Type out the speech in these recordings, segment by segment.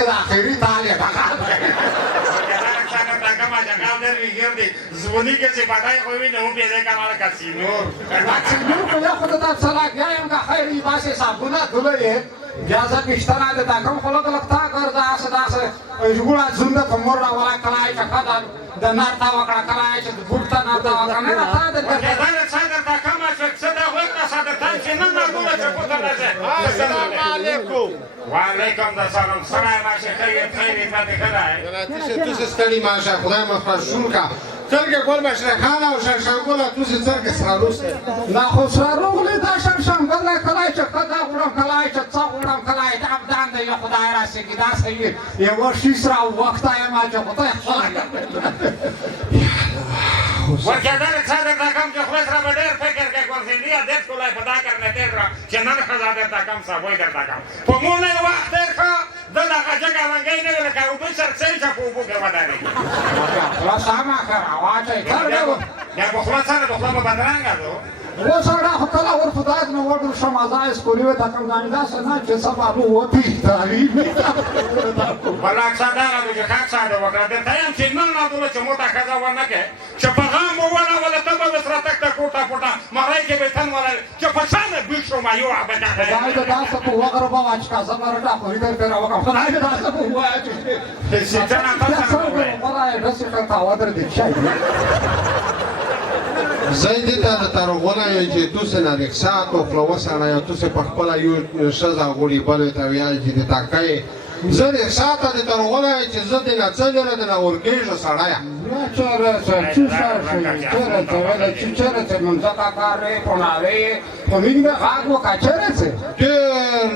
کې د اخري تال یې ټکال زونی که چې پټای خو وي نه هم پیدا کړه کاسینو خو یو خو د سلاګیا یم که خیر یې باسې صابونه دلې بیا زه کشتنه د تا کوم خلک لکتا ګرځه داسې ژغوړه زنده په مور راولا کلای که ښه د نر تا وکړه کلای چې د بوټ ته نر تا وکړه نه تا د صدر تا کمه څه دا وکړه صدر تا چې نن راغله چې پوته راځي السلام علیکم وعلیکم السلام سلام ماشه خیر پاتې کړه تو ستړي ماشه خدای مفرشون کا څنګه ګل بشره خان او شرشنګول تو څنګه سراروسته نه خو سراروغلی دا شرشنګل کلای چې ښه دا وړم کلای چې څه وړم کلای چې ابدان دی یو خدای راسېږي داسې وي یوه شیس را وخته یم چې خدای خدای وکیدار صدر تا کم چې خلاص را به ډېر فکر کې ګرځېدي عادت کولای په دا کار نه تېر را چې نن ښځه درته کم صابوی درته کم په مو نه یې وخت تېر ښه ده دغه جګه ونګۍ نه وي لکه اوبه سرڅۍ چې په اوبو کې ودرېږي خوله سمه ښه راواچوئ بیا په خوله سره د خوله به بدرنګه دو وسړه خو کله ورخدای نه وډر شم ازای سکولي و تا کوم ځان داسې نه چې سبا به وتی تعلیم بلاک صدر د خاک صدر وکړه د تایم چې نن نه دله چې موټه ښځه ونه کې چې په غام وونه ولا ته به سره تک تک کوټه پټه مړای کې به تن ولا چې په شان به شو ما یو عبادت خدای دې تاسو په وغره به واچ کا زمره ټا خو دې پر وکړه خدای دې تاسو په واچ چې څنګه تاسو خدای دې څه کا ودر دې شي زید ته د ترغونه چې تو سره رکسا کو خلوسانه یا تو سه په خپل یو شزا غوړي بل ته ویل چې د تاکای زه رکسا ته د ترغونه چې زه د نڅلره د اورګیژ سړایا چره چې منځه کارې پوناوي په مینه هغه کچره څه ته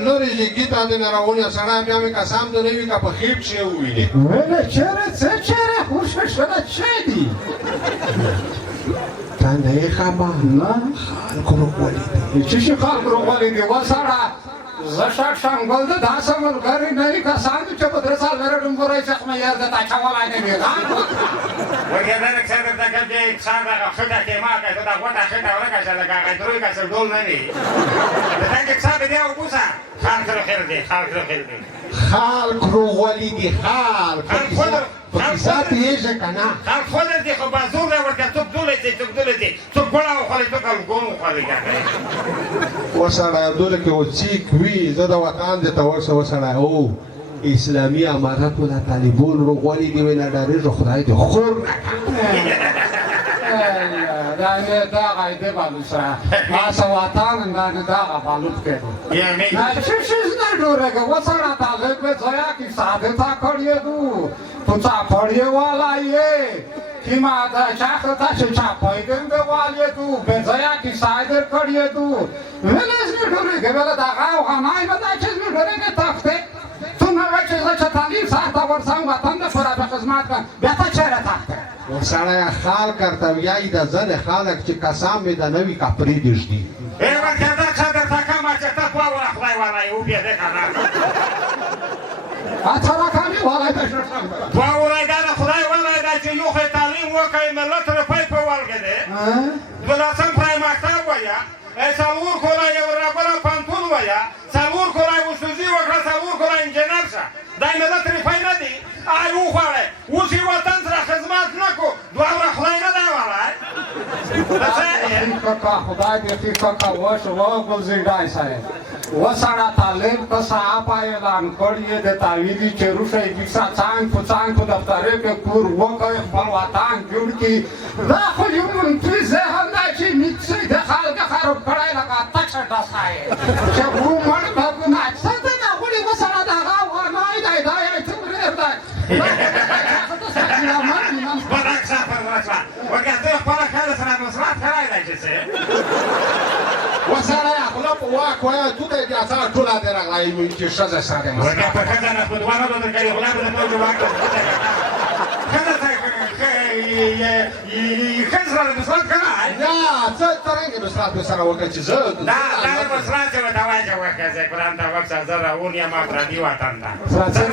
لری چې گیتا د نراونه سړا بیا مې قسم ته نوی کا په خیب شي ویني ولې چره خوش شوه چه دی نه خبر نه خلق روغولي چې شي خلق روغولي دی وسړه زشک شنګل د داسه ملګری نه کسان چې په درسال ورډم ګورای چې مې یاد تا چوالای نه ویل وګورئ څنګه دا کې څنګه خټه کې ما کې دا وټه خټه ورکه چې لکه غوړي کا څه ډول نه وي دا کې څه دی او بوسا خلق خیر دی خلق روغولي دي خلق ذات یې ځکنا خلق خو دې خو بازور ورته څوک دولې څوک ګولا خو له څوک ګونو خو لګا وسره دوله کې وچیک وی زه د وطن د تورسه وسره او اسلامي امارات ولا طالبون روغولي دي ولا داري خدای دې خور دا غایده بالوسا ما سواتان دا غالوت کې یعنی چې نه ډورګه وسره طالب به ځیا کی ساده تا کړی دو تو چا پړی والا یې کی ما دا چاخه تا چې چا پایدن به والی دو به ځیا کی ساده کړی دو ولې نه ډورګه ولا دا غاو غمای به دا چې نه ډورګه تخته تو نه راځي چې تعلیم ساته ورسم وطن د پر خدمت بیا ته چیرې تخته وسره خال کرتویای د زن خالق چې قسم می د نوی کپری دشتي ورته دا څنګه تا کومه چې ته په وره خدای ولا یو بیا دې کنه اته راکامي ولا ته په وره دا خدای ولا دا چې یو خې تعلیم وکړي ملت ر په ورګه دې ولاسم پرای مکتب ویا څلور کولای یو رابره پانتون ویا څلور کولای وسوځي وکړه څلور کولای انجنیر شه دا ملت ر په نه دي آی وخوره وسی وطن سره خدمت نکو دوه خدای نه دا ولا خدای دې کا واش وا ګلزیډای سره وسړه طالب کا صاحب اعلان کړی د تعویلی چروشه دیسا څنګه په دفتر کې کور وکړ خپل وطن جوړ کی دا خو یو منتری ذهن دا چې میڅ د خلک خراب کړای لکه تاسو داسای چې وو مړ په نه څنګه دا وړي وسړه دا غوا نه دا یې څنګه دا برعکس فرماسا وقتی خبر کردن سر نصرت خیلی نجسه وسره خپل په واکویا تو ته بیا سره ټول درغلای وي چې شزه سره ما وقتی په کذا نه په دوانو د کړي غلام د موجو واکو کذا ته خزر نصرت کړه یا څه څنګه نصرت سره وکړي چې زه دا نصرت ته تواجه وکړه قرآن ته وکړه زره اونیا ما تر دی وطن دا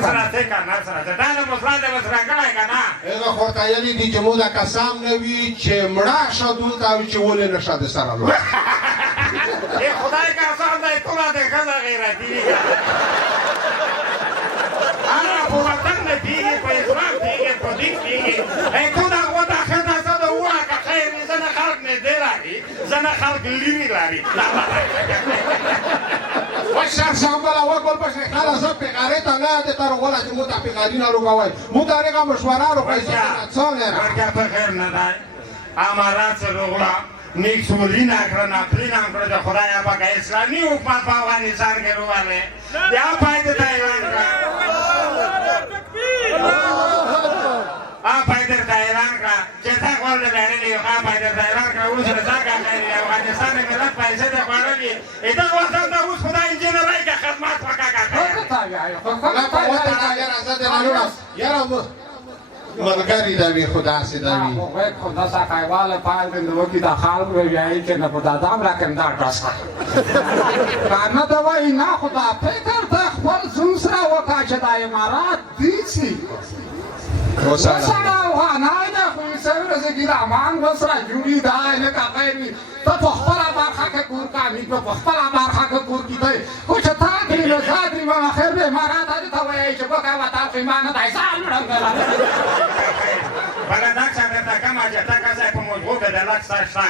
سره ته کنه سره دا نصرت د وسره کړه کنه هغه خورته یلی دي چې مو دا قسم نه وی چې مړه شدول تا چې ولې نشه د سره لو خدای قسم دی ټول د غزا غیرتی انا لري لاري وشر شامبلا وګول په شي خلاص په غاره ته نه د تر غولا چې مو ته په غارینه روکوي مو ته رګه مشوره روکوي څنګه ورګه په خیر نه ده امارات سره نیک سولین اکرنا پلینا کړه د خدای هغه اسلامي حکومت په افغانستان کې روانه بیا پایده ته اعلان کړه پایده ته اعلان کړه چې تا خپل د لړلې هغه پایده ته اعلان کړه اوس راځه کوي افغانستان کې ملت پیسې ته خوړلې دا وخت ته اوس خدای انجینرای کې خدمات وکړه ملګری دا وی خدا سي دا وی خدا سا کایواله پای د وکی د خالق ویای چې نه پتا دا راکم دا تاسو کانه دا وای نه خدا فکر ته خپل زوسرا وکا چې د امارات دي سي وساله وانه دا خو سره زګی دا مان وسره جوړی دا نه کوي ته په خپل برخه کې کور کامي په خپل برخه کې کور کیږي خو چې تا کې له ځادري ما خیر به امارات ته وای چې وکا وتا خو ایمان نه ځان وړاندې بلدا څنګه تا کومه چې تا کاسه په موضوع کې د لاک ساشتا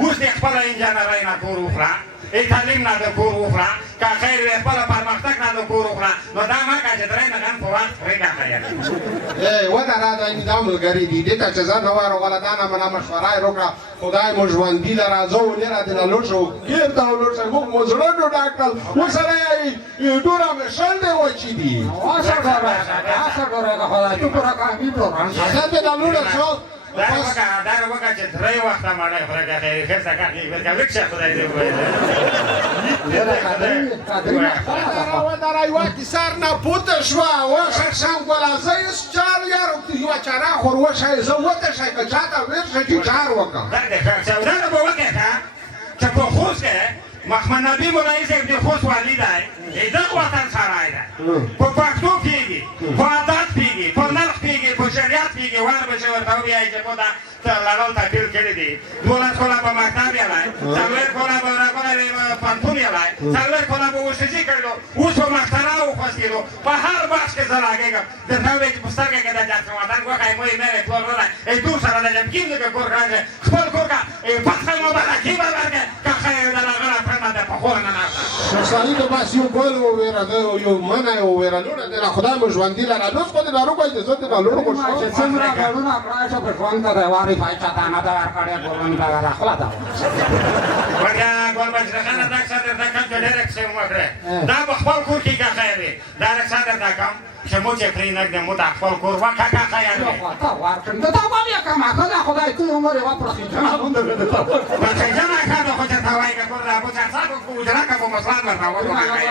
اوس د خپل انجینرای نه کور وکړه تعلیم نه د کور وکړه که خیر وي خپل پرمختګ نه د کور وکړه نو دا ما که چې درې نه غن په وخت پرېږه خیر ودا را دا دا ملګری دي دې ته چې ځان واره ولا دا نه منه مشوره یې وکړه خدای مو ژوندي له راځو ولې را دې نه لوټ شو ګیر ته ولوټ شو موږ مو زړه نو ډاکټر وسره یې ډوره مې شل دی وچی دي واسه ګوره خدای ته پورا کامي پروګرام ځکه دا لوټ شو دا وکړه چې درې وخته مړی خورګه خیر خیر څنګه کې ورګه وکړه خدای دې وایي دا رايوا کی سر نه پوت شو واخر شام ولا زیس چار یارو یو چارا خور وشه زه وته شي که چاته ورشه چې چار وکم دا څنګه به وکړه چې په خوښ کې محمد نبی مولوی صاحب د خوښ والي دی دا وطن سره دی په پښتو کېږي په عادت کېږي په نرخ کېږي په شریعت کېږي وار به ورته وایي چې په دا لړل تحلیل کړی دی 12 کاله په مکتب یې څلور کاله په راغلی پانتون یې څلور کاله په وسیزي کړلو اوس په مخترا وخوځېدو په هر بحث کې زه راګېږم درته وایي چې په سترګه کې د جات وطن ګوښی مو یې مېرې پلور نه دور سره د جمکین دغه کور راځي خپل کور کا فتحه مبارکي به ورکړې که خیر د هغه پرنه د پخور نه ناسته سړي ته بس یو ګول وویره یو منه یې وویره لوړه دی خدای مو ژوندي لره لوس خو دې ناروغ وایي زه دې ناروغ خو چې څومره کارونه کړای شو په ژوند ته واري پایچا دا نه دا ورکړې ګورن دا راخلا دا ورګه ګور بچرخانه دا څه دا کوم ډایرکټ څه وکړه دا خپل کور کې کا خیر دی دا څه دا کوم چې مو چې پرې نه مو د خپل کور وکړه کا خیر دی دا ورکړم دا باندې کومه خدای خدای ته عمر یې واپرخي جنا بوند دې ته ورته جنا کاده خو ته وایي که کور لا بو څه څه کو جنا کا په مسلمان ورته وایي